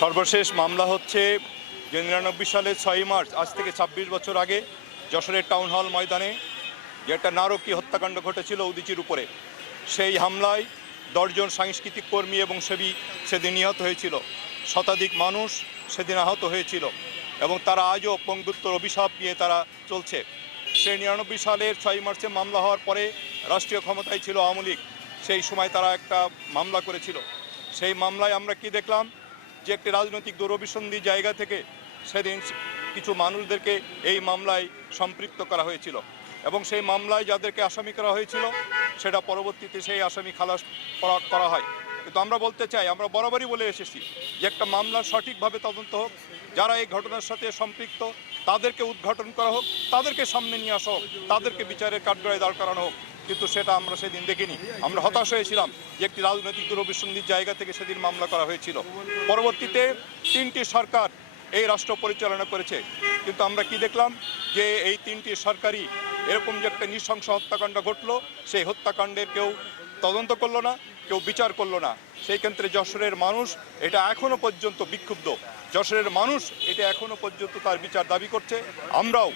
সর্বশেষ মামলা হচ্ছে যে 99 সালের 6ই মার্চ, আজ থেকে 26 বছর আগে যশোরের টাউন হল ময়দানে যে একটা নারকীয় হত্যাকাণ্ড ঘটেছিল উদীচীর উপরে। সেই হামলায় 10 জন সাংস্কৃতিক কর্মী এবং সেবী সেদিন নিহত হয়েছিল। শতাধিক মানুষ সেদিন আহত হয়েছিল এবং তারা আজও পঙ্গুত্বর অভিশাপ নিয়ে তারা চলছে। সেই 99 সালের 6ই মার্চে মামলা হওয়ার পরে রাষ্ট্রীয় ক্ষমতায় ছিল আওয়ামী লীগ। সেই সময় তারা একটা মামলা করেছিল। সেই মামলায় আমরা কি দেখলাম যে একটি রাজনৈতিক দূরভিসন্ধি জায়গা থেকে সেদিন কিছু মানুষদেরকে এই মামলায় সম্পৃক্ত করা হয়েছিল এবং সেই মামলায় যাদেরকে আসামি করা হয়েছিল সেটা পরবর্তীতে সেই আসামি খালাস করা হয়। কিন্তু আমরা বলতে চাই, আমরা বরাবরই বলে এসেছি যে একটা মামলা সঠিকভাবে তদন্ত হোক, যারা এই ঘটনার সাথে সম্পৃক্ত তাদেরকে উদ্ঘাটন করা হোক, তাদেরকে সামনে নিয়ে আসা হোক, তাদেরকে বিচারের কাঠগড়ায় দাঁড় করানো হোক। কিন্তু সেটা আমরা সেদিন দেখিনি। আমরা হতাশ হয়েছিলাম যে একটি রাজনৈতিক দূরভিসন্ধির জায়গা থেকে সেদিন মামলা করা হয়েছিল। পরবর্তীতে 3টি সরকার এই রাষ্ট্র পরিচালনা করেছে, কিন্তু আমরা কি দেখলাম যে এই 3টি সরকারই এরকম যে একটা নৃশংস হত্যাকাণ্ড ঘটলো, সেই হত্যাকাণ্ডের কেউ তদন্ত করলো না, কেউ বিচার করলো না। সেই ক্ষেত্রে যশোরের মানুষ এটা এখনো পর্যন্ত বিক্ষুব্ধ। যশোরের মানুষ এটা এখনো পর্যন্ত তার বিচার দাবি করছে। আমরাও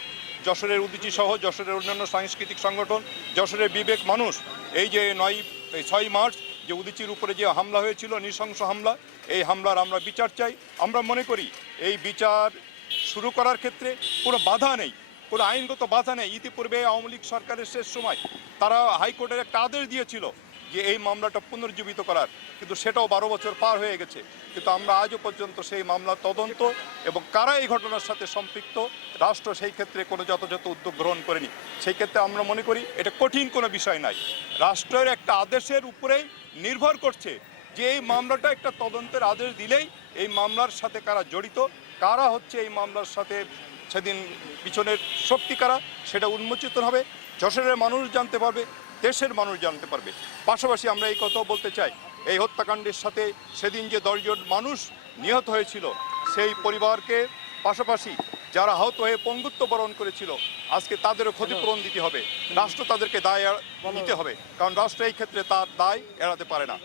যশোরের উদীচী সহ যশোরের অন্যান্য সাংস্কৃতিক সংগঠন, যশোরের বিবেক মানুষ এই যে 6ই মার্চ যে উদীচীর উপরে যে হামলা হয়েছিল, নৃশংস হামলা, এই হামলার আমরা বিচার চাই। আমরা মনে করি এই বিচার শুরু করার ক্ষেত্রে কোনো বাধা নেই, কোনো আইনগত বাধা নেই। ইতিপূর্বে আওয়ামী লীগ সরকারের শেষ সময় তারা হাইকোর্টের একটা আদেশ দিয়েছিল যে এই মামলাটা পুনর্জীবিত করার, কিন্তু সেটাও 12 বছর পার হয়ে গেছে। কিন্তু আমরা আজও পর্যন্ত সেই মামলার তদন্ত এবং কারা এই ঘটনার সাথে সম্পৃক্ত রাষ্ট্র সেই ক্ষেত্রে কোনো যথাযথ উদ্যোগ গ্রহণ করেনি। সেই ক্ষেত্রে আমরা মনে করি এটা কঠিন কোনো বিষয় নাই, রাষ্ট্রের একটা আদেশের উপরেই নির্ভর করছে যে এই মামলাটা একটা তদন্তের আদেশ দিলেই এই মামলার সাথে কারা জড়িত, কারা হচ্ছে এই মামলার সাথে সেদিন পিছনের শক্তি কারা, সেটা উন্মোচিত হবে। যশোরের মানুষ জানতে পারবে, দেশের মানুষ জানতে পারবে। পাশাপাশি আমরা এই কথাও বলতে চাই, এই হত্যাকাণ্ডের সাথে সেদিন যে 10 জন মানুষ নিহত হয়েছিল সেই পরিবারকে, পাশাপাশি যারা আহত হয়ে পঙ্গুত্ব বরণ করেছিল, আজকে তাদেরও ক্ষতিপূরণ দিতে হবে। রাষ্ট্র তাদেরকে দায় নিতে হবে, কারণ রাষ্ট্র এই ক্ষেত্রে তার দায় এড়াতে পারে না।